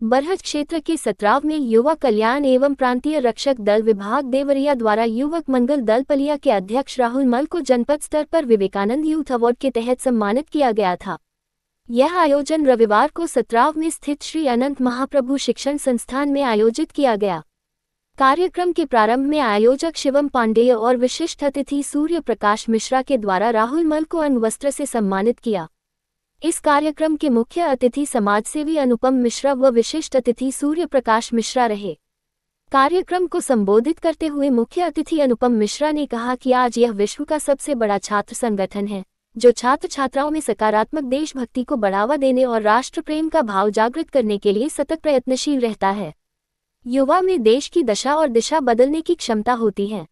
बरहज क्षेत्र के सतराव में युवा कल्याण एवं प्रांतीय रक्षक दल विभाग देवरिया द्वारा युवक मंगल दल पलिया के अध्यक्ष राहुल मल को जनपद स्तर पर विवेकानंद यूथ अवार्ड के तहत सम्मानित किया गया था। यह आयोजन रविवार को सतराव में स्थित श्री अनंत महाप्रभु शिक्षण संस्थान में आयोजित किया गया। कार्यक्रम के प्रारंभ में आयोजक शिवम पांडेय और विशिष्ट अतिथि सूर्य प्रकाश मिश्रा के द्वारा राहुल मल को अंगवस्त्र से सम्मानित किया। इस कार्यक्रम के मुख्य अतिथि समाजसेवी अनुपम मिश्रा व विशिष्ट अतिथि सूर्य प्रकाश मिश्रा रहे। कार्यक्रम को संबोधित करते हुए मुख्य अतिथि अनुपम मिश्रा ने कहा कि आज यह विश्व का सबसे बड़ा छात्र संगठन है, जो छात्र छात्राओं में सकारात्मक देशभक्ति को बढ़ावा देने और राष्ट्र प्रेम का भाव जागृत करने के लिए सतत प्रयत्नशील रहता है। युवा में देश की दशा और दिशा बदलने की क्षमता होती है।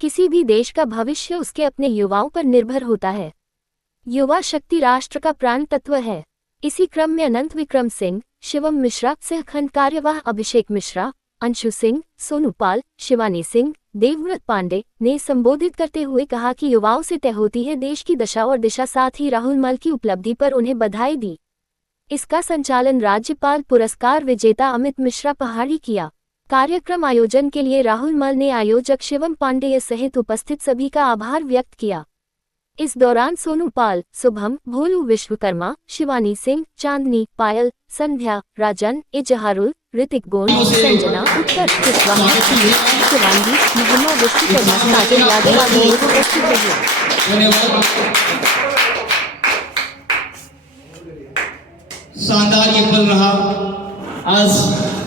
किसी भी देश का भविष्य उसके अपने युवाओं पर निर्भर होता है। युवा शक्ति राष्ट्र का प्राण तत्व है। इसी क्रम में अनंत विक्रम सिंह, शिवम मिश्रा, सहखंड कार्यवाह अभिषेक मिश्रा, अंशु सिंह, सोनू पाल, शिवानी सिंह, देवव्रत पांडे ने संबोधित करते हुए कहा कि युवाओं से तय होती है देश की दशा और दिशा। साथ ही राहुल मल की उपलब्धि पर उन्हें बधाई दी। इसका संचालन राज्यपाल पुरस्कार विजेता अमित मिश्रा पहाड़ी किया। कार्यक्रम आयोजन के लिए राहुल मल ने आयोजक शिवम पांडेय सहित उपस्थित सभी का आभार व्यक्त किया। इस दौरान सोनू पाल, शुभम, भोलू विश्वकर्मा, शिवानी सिंह, चांदनी, पायल, संध्या, राजन, इजहारुल, ऋतिक गोंड, संजना, उत्कर्ष कुशवाहा, शिवांगी, मोहम्मद विश्वकर्मा, साजन यादव आदि लोग उपस्थित रहे। शानदार ये पल रहा। आज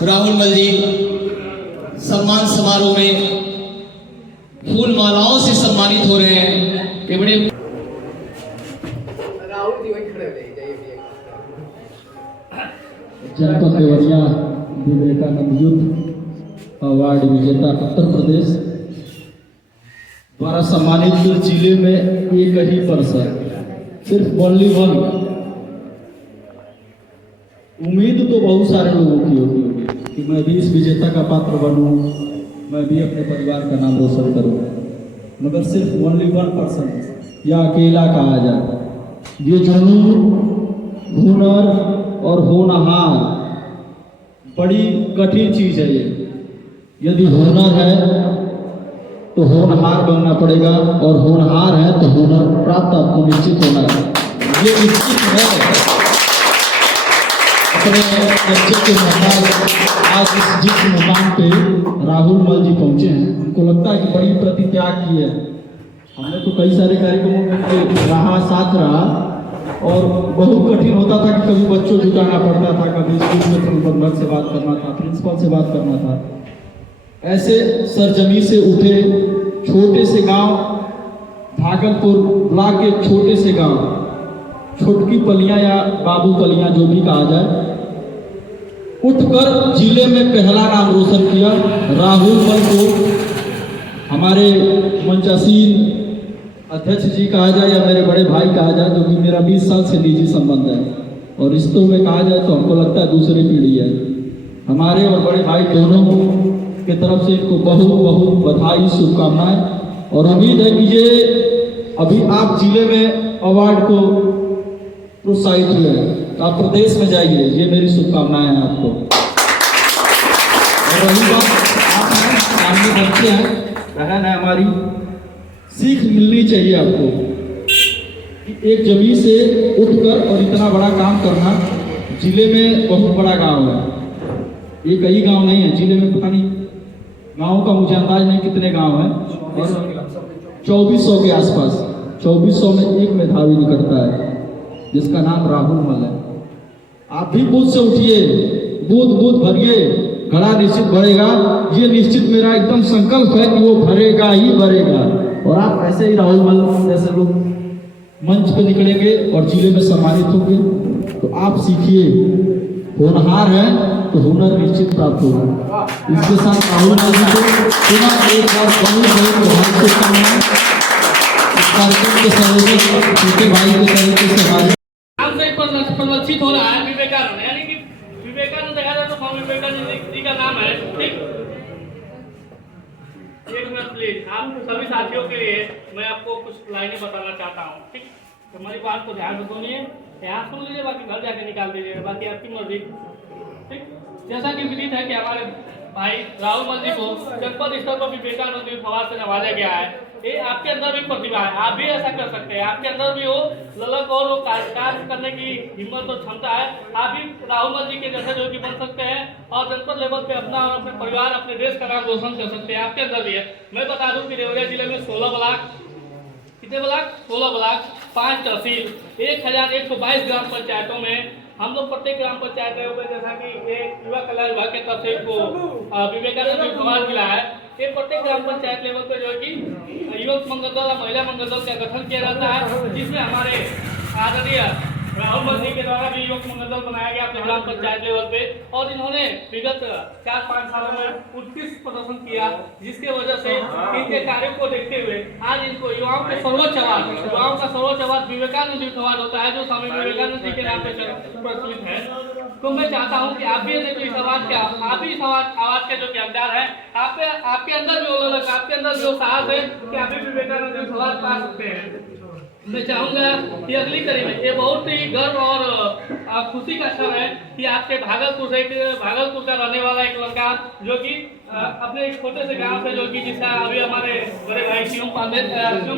राहुल मल जी सम्मान समारोह में फूल मालाओं से सम्मानित हो रहे हैं। ये बड़े जनपद देवरिया विवेकानंद यूथ अवार्ड विजेता उत्तर प्रदेश द्वारा सम्मानित जिले में एक ही पर्सन, सिर्फ ओनली वन। उम्मीद तो बहुत सारे लोगों की होगी कि मैं भी इस विजेता का पात्र बनूं, मैं भी अपने परिवार का नाम रोशन करूं, मगर सिर्फ ओनली वन पर्सन या अकेला कहा जाए। ये जुनून, हुनर और होनहार बड़ी कठिन चीज है। ये यदि हुनर है तो होनहार बनना पड़ेगा, और होनहार है तो हुनर प्राप्त आपको निश्चित होना है। ये निश्चित है। अपने बच्चे के महताज आज जिस मुकाम पे राहुल मल जी पहुंचे हैं, उनको लगता है कि बड़ी प्रतित्याग की है। हमने तो कई सारे कार्यक्रमों में रहा, साथ रहा, और बहुत कठिन होता था कि कभी बच्चों जुटाना पड़ता था, कभी स्कूल में प्रबंधक से बात करना था, प्रिंसिपल से बात करना था। ऐसे सरजमी से उठे छोटे से गांव, भागलपुर ब्लॉक के छोटे से गांव, छोटकी पलियां या बाबू पलियां जो भी कहा जाए, उठकर जिले में पहला नाम रोशन किया। राहुल मल को हमारे मंचासीन अध्यक्ष जी कहा जाए या मेरे बड़े भाई कहा जाए, जो कि मेरा 20 साल से निजी संबंध है, और रिश्तों में कहा जाए तो हमको लगता है दूसरी पीढ़ी है। हमारे और बड़े भाई दोनों की तरफ से इनको बहुत बहुत बधाई, शुभकामनाएं, और उम्मीद है कि ये अभी आप जिले में अवार्ड को प्रोत्साहित हुए हैं तो आप प्रदेश में जाइए, ये मेरी शुभकामनाएं हैं आपको। और रही बात, आप हैं, सामने बच्चे हैं, बहन है हमारी, सीख मिलनी चाहिए आपको कि एक जमीन से उठकर और इतना बड़ा काम करना। जिले में बहुत बड़ा गांव है, ये कई गांव नहीं है जिले में, पता नहीं गांव का मुझे अंदाज नहीं कितने गांव हैं, और 2400 के आसपास, 2400 में एक मेधावी निकलता है जिसका नाम राहुल मल है। आप भी बूथ से उठिए, बूथ बूथ भरिए, घड़ा निश्चित भरेगा। ये निश्चित मेरा एकदम संकल्प है कि वो भरेगा ही भरेगा। और आप ऐसे ही राहुल मल जैसे लोग मंच पे निकलेंगे और जिले में सम्मानित होंगे, तो आप सीखिए, होनहार है तो हुनर निश्चित प्राप्त होगा। इसके साथ राहुल मल जी को पुनः एक बार बहुत बहुत शुभकामनाएं। इस कार्यक्रम के संयोजक छोटे भाई के तरीके से प्रदर्शित हो रहा है विवेकानंद, यानी कि विवेकानंद देखा जाए तो स्वामी विवेकानंद जी का नाम है। ठीक, एक मिनट प्लीज, आप सभी साथियों के लिए मैं आपको कुछ लाइनें बताना चाहता हूँ। ठीक, तो हमारी बात को ध्यान से सुनिए, यहाँ सुन लीजिए, बाकी घर जाके निकाल दीजिए, बाकी आपकी मर्जी। ठीक। जैसा कि विदित है कि हमारे भाई राहुल मल जी को जनपद स्तर पर विवेकानंद यूथ अवार्ड से नवाजा गया है। ये आपके अंदर भी प्रतिभा है, आप भी ऐसा कर सकते हैं। आपके अंदर भी वो ललक और वो कार्य करने की हिम्मत और क्षमता है। आप भी राहुल मल जी के जैसे जो कि बन सकते हैं और जनपद लेवल पे अपना और अपने परिवार, अपने देश का नाम रोशन कर सकते हैं। आपके अंदर भी है। मैं बता दूं कि देवरिया जिले में 16 ब्लॉक, कितने ब्लॉक? 16 ब्लॉक, 5 तहसील, 1122 ग्राम पंचायतों में हम लोग प्रत्येक ग्राम पंचायत में, जैसा कि एक युवा कल्याण विभाग के तरफ से को विवेकानंद यूथ अवार्ड मिला है। ये प्रत्येक ग्राम पंचायत लेवल पे जो है कि युवक मंगल दल और महिला मंगल दल का गठन किया जाता है, जिसमें हमारे आदरणीय राहुल मल जी के द्वारा भी युवक मंगल दल बनाया गया अपने ग्राम पंचायत लेवल पे, और इन्होंने विगत 4-5 सालों में उत्कृष्ट प्रदर्शन किया, जिसके वजह से इनके कार्यों को देखते हुए आज इनको युवाओं के सर्वोच्च अवार्ड, युवाओं का सर्वोच्च अवार्ड विवेकानंद यूथ अवार्ड होता है, जो स्वामी विवेकानंद जी के नाम पे प्रचलित है। तो मैं चाहता हूं कि आप भी इस अवार्ड का, आप भी इस अवार्ड के जो हकदार हैं, आपके अंदर भी वो ललक, आपके अंदर भी वो साहस है कि आप भी विवेकानंद यूथ अवार्ड पा सकते हैं। मैं चाहूंगा कि अगली कड़ी में ये बहुत ही गर्व और खुशी का क्षण है कि आपके भागलपुर का रहने वाला एक लड़का, जो कि अपने एक छोटे से गांव से, जो कि जिसका अभी हमारे बड़े भाई शिवम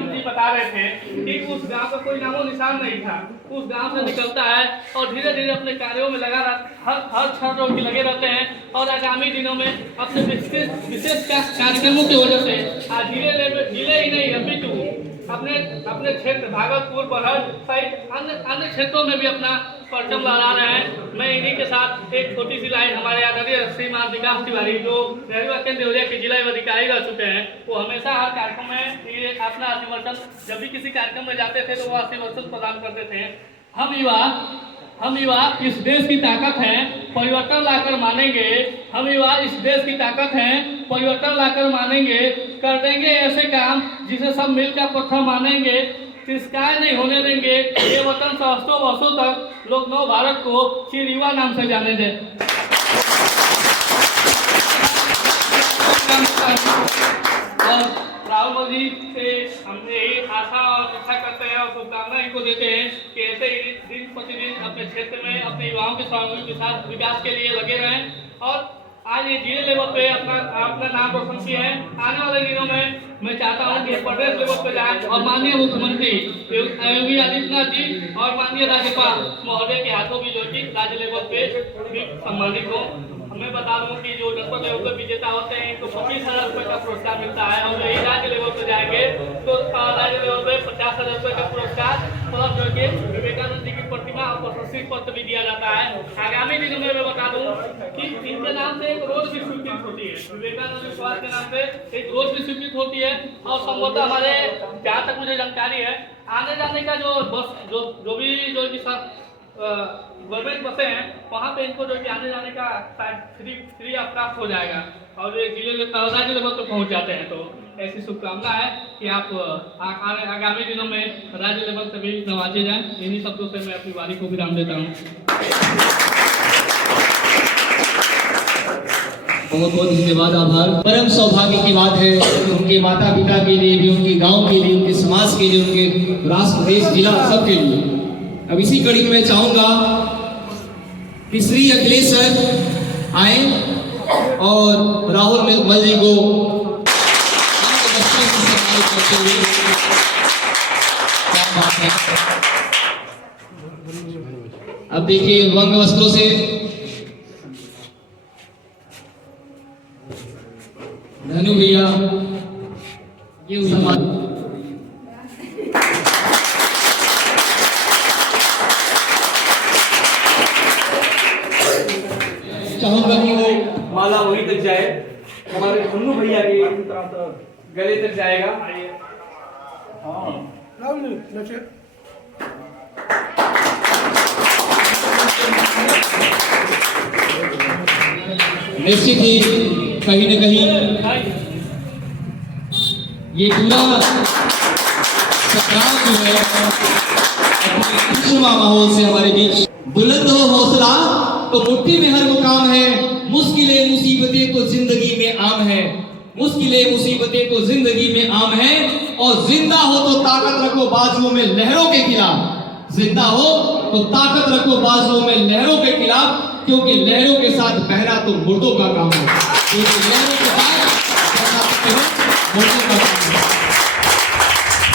जी बता रहे थे कि उस गांव का कोई नामो निशान नहीं था, उस गांव से निकलता है और धीरे धीरे अपने कार्यों में लगा हर क्षण जो कि लगे रहते हैं, और आगामी दिनों में अपने विशेष कार्यक्रमों की वजह से आज जिले ही नहीं अभी अपने क्षेत्र भागलपुर, बरहट सहित अन्य क्षेत्रों में भी अपना परचम लहरा रहे हैं। मैं इन्हीं के साथ एक छोटी सी लाइन, हमारे आदरणीय श्रीमान विकास तिवारी, जो रेलवे केंद्र देवरिया के जिला अधिकारी रह चुके हैं, वो हमेशा हर कार्यक्रम में ये अपना आशीर्वचन, जब भी किसी कार्यक्रम में जाते थे तो वो आशीर्वचन प्रदान करते थे। हम युवा इस देश की ताकत हैं, परिवर्तन लाकर मानेंगे। हम युवा इस देश की ताकत हैं, परिवर्तन लाकर मानेंगे। कर देंगे ऐसे काम जिसे सब मिलकर प्रथम मानेंगे। तिरस्कार नहीं होने देंगे। ये वतन सहस्त्रों वर्षों तक लोग नव भारत को चिर युवा नाम से जाने दें। और राहुल जी से हमने यही आशा और इच्छा करते हैं और शुभकामना इनको देते हैं कि ऐसे ही दिन प्रतिदिन अपने क्षेत्र में अपने युवाओं के सामूहिक विकास के लिए लगे रहें, और आज ये जिले लेवल पे अपना नाम रोशन किया है। आने वाले दिनों में मैं चाहता हूँ कि प्रदेश लेवल पे जाए और माननीय मुख्यमंत्री योगी आदित्यनाथ जी और माननीय राज्यपाल महोदय के हाथों भी जो कि राज्य लेवल पे भी सम्मानित हो। मैं बता दूं कि जो जनपद लेवल पर विजेता होते हैं इनको 25,000 रुपये का पुरस्कार मिलता है, और यही राज्य लेवल पर जाएंगे तो राज्य लेवल पर 50,000 रुपये का पुरस्कार प्लस जो कि विवेकानंद जी की प्रतिमा और प्रशस्ति पत्र भी दिया जाता है। आगामी दिनों में मैं बता दूं कि इनके नाम से एक रोड भी स्वीकृत होती है, विवेकानंद विश्वास के नाम से एक रोड भी स्वीकृत होती है, और संभवतः हमारे जहाँ तक मुझे जानकारी है आने जाने का जो बस जो भी गवर्नमेंट बसें हैं वहाँ पे इनको जो कि आने जाने का फ्री प्राप्त हो जाएगा, और ये जिले राज्य लेवल पर पहुँच जाते हैं। तो ऐसी शुभकामना है कि आप आगामी दिनों में राज्य लेवल से भी नवाजे जाएं। इन्हीं शब्दों से मैं अपनी वारी को विराम देता हूँ। बहुत बहुत धन्यवाद, आभार। परम सौभाग्य की बात है कि उनके माता पिता के लिए भी, उनके गांव के लिए, उनके समाज के लिए, उनके राष्ट्र, देश, जिला, सबके लिए। अब इसी कड़ी में मैं चाहूंगा कि श्री अखिलेश सर आए और राहुल मल जी को अब देखिए रंग वस्त्रों से धनु भैया ये सम्मान। चाहूंगा कि वो माला वहीं तक जाए, हमारे धनु भैया के गले तक जाएगा। निश्चित ही कहीं न कहीं ये पूरा सत्कार जो है खुशनुमा माहौल से हमारे बीच। बुलंद हो हौसला तो मुट्ठी में हर मुकाम है, मुश्किलें मुसीबतें तो जिंदगी में आम है, मुश्किलें मुसीबतें तो जिंदगी में आम है, और जिंदा हो तो ताकत रखो बाजुओं में लहरों के खिलाफ, जिंदा हो तो ताकत रखो बाजुओं में लहरों के खिलाफ। क्योंकि लहरों के साथ बहना तो मुर्दों का काम है, क्योंकि लहरों के साथ बहना तो मुर्दों का काम है।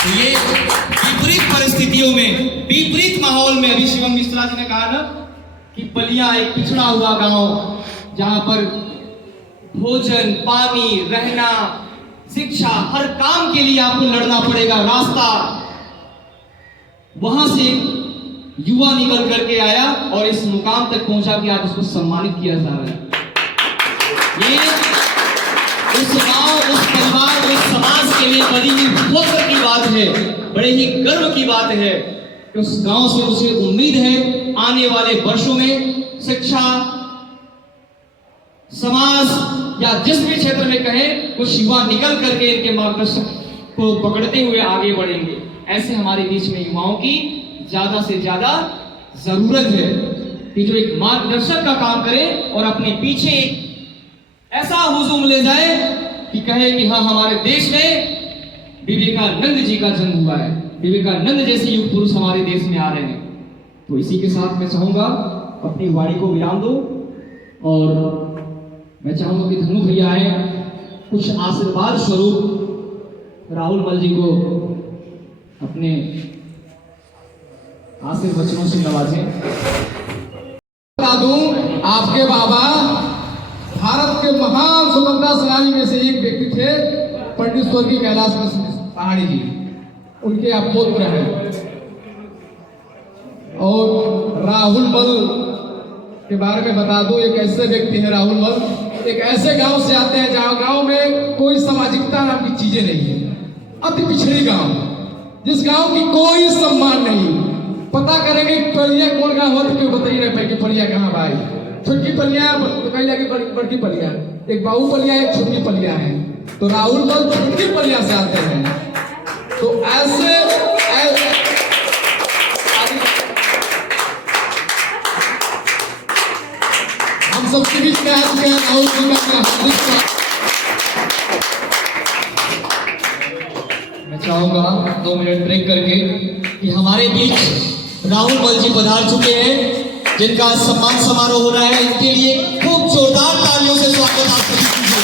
तो ये विपरीत परिस्थितियों में, विपरीत माहौल में, अभी शिवम मिश्रा जी ने कहा ना कि पलिया एक पिछड़ा हुआ गांव जहां पर भोजन, पानी, रहना, शिक्षा, हर काम के लिए आपको लड़ना पड़ेगा, रास्ता, वहां से युवा निकल करके आया और इस मुकाम तक पहुंचा कि आज उसको सम्मानित किया जा रहा है। ये उस गांव, उस परिवार, उस समाज के लिए बड़ी ही फख्र की बात है, बड़े ही गर्व की बात है कि उस गांव से उसे उम्मीद है आने वाले वर्षों में शिक्षा, समाज या जिस भी क्षेत्र में कहें, कुछ युवा निकल करके इनके मार्गदर्शन को पकड़ते हुए आगे बढ़ेंगे। ऐसे हमारे बीच में युवाओं की ज्यादा से ज्यादा जरूरत है कि जो एक मार्गदर्शक का काम करे और अपने पीछे ऐसा हुजूम ले जाए कि कहे कि हाँ, हमारे देश में विवेकानंद जी का जन्म हुआ है, विवेकानंद जैसे युग पुरुष हमारे देश में आ रहे हैं। तो इसी के साथ मैं चाहूंगा अपनी वाणी को विराम दो और मैं चाहूंगा कि धनु भैया आए, कुछ आशीर्वाद स्वरूप राहुल मल जी को अपने आशीर्वचनों से नवाजें। बता दूं, आपके बाबा भारत के महान स्वतंत्रता सेनानी में से एक व्यक्ति थे, पंडित स्वर्गीय कैलाश पहाड़ी जी, उनके आप पुत्र हैं। और राहुल मल के बारे में बता दूं, एक ऐसे व्यक्ति है राहुल मल, एक ऐसे गांव से आते हैं जहां गांव में कोई सामाजिकता नाम की चीजें नहीं है, अति पिछड़ी गांव, जिस गांव की कोई सम्मान नहीं। पता करेंगे पलिया कौन गांव हो तो क्यों बताइए रहे भाई कि पलिया कहाँ भाई, छोटी पलिया तो कहीं लगी, बड़ी पलिया, एक बाबू पलिया, एक छोटी पलिया है। तो राहुल मल छोटी पलिया से आते हैं। तो ऐसे हम सबके बीच में आ चुके हैं राहुल जी का हार्दिक मैं चाहूंगा 2 मिनट ब्रेक करके कि हमारे बीच राहुल मल जी पधार चुके हैं, जिनका सम्मान समारोह हो रहा है। इनके लिए खूब जोरदार तालियों से स्वागत आप सभी कीजिए।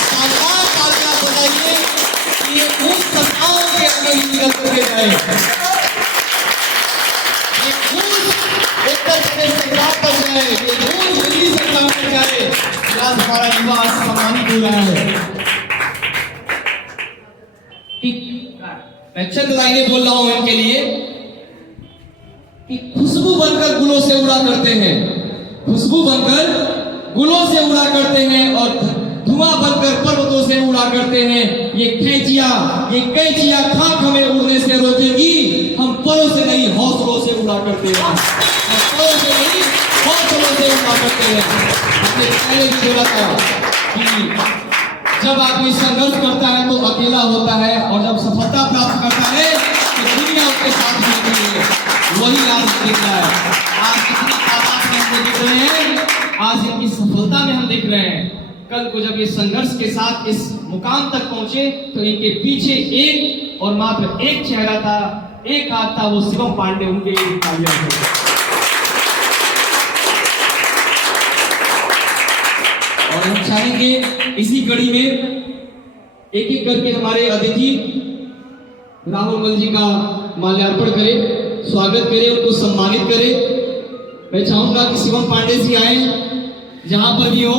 शानदार तालियां बजाइए कि ये खूब सत्ताओं के अंदर ही निकल करके जाए, ये खूब उत्तर प्रदेश संग्राम पर जाए, ये खूब दिल्ली संग्राम पर जाए। आज हमारा युवा सम्मानित हो रहा है। मैं चंद लाइनें बोल रहा हूं इनके लिए कि खुशबू बनकर गुलों से उड़ा करते हैं, खुशबू बनकर गुलों से उड़ा करते हैं और धुआं बनकर पर्वतों से उड़ा करते हैं। ये कैचिया खाक हमें उड़ने से रोकेगी, हम परों से नहीं हौसलों से उड़ा करते हैं, हम परों से नहीं हौसलों से उड़ा करते हैं। हमने पहले भी बोला था कि जब आदमी संघर्ष करता है तो अकेला होता है और जब सफलता प्राप्त करता है तो दुनिया उसके साथ होती है। वही आज दिख रहा है। आज कितनी तादाद में हम दिख रहे हैं, आज इनकी सफलता में हम दिख रहे हैं। कल को जब ये संघर्ष के साथ इस मुकाम तक पहुंचे तो इनके पीछे एक और मात्र एक चेहरा था, एक हाथ था, वो शिवम पांडे। उनके लिए तालियां हो। और हम चाहेंगे इसी कड़ी में एक एक करके हमारे अतिथि राहुल मल जी का माल्यार्पण करें, स्वागत करें, उनको सम्मानित करें। मैं चाहूंगा कि शिवम पांडे जी आए, जहां पर भी हो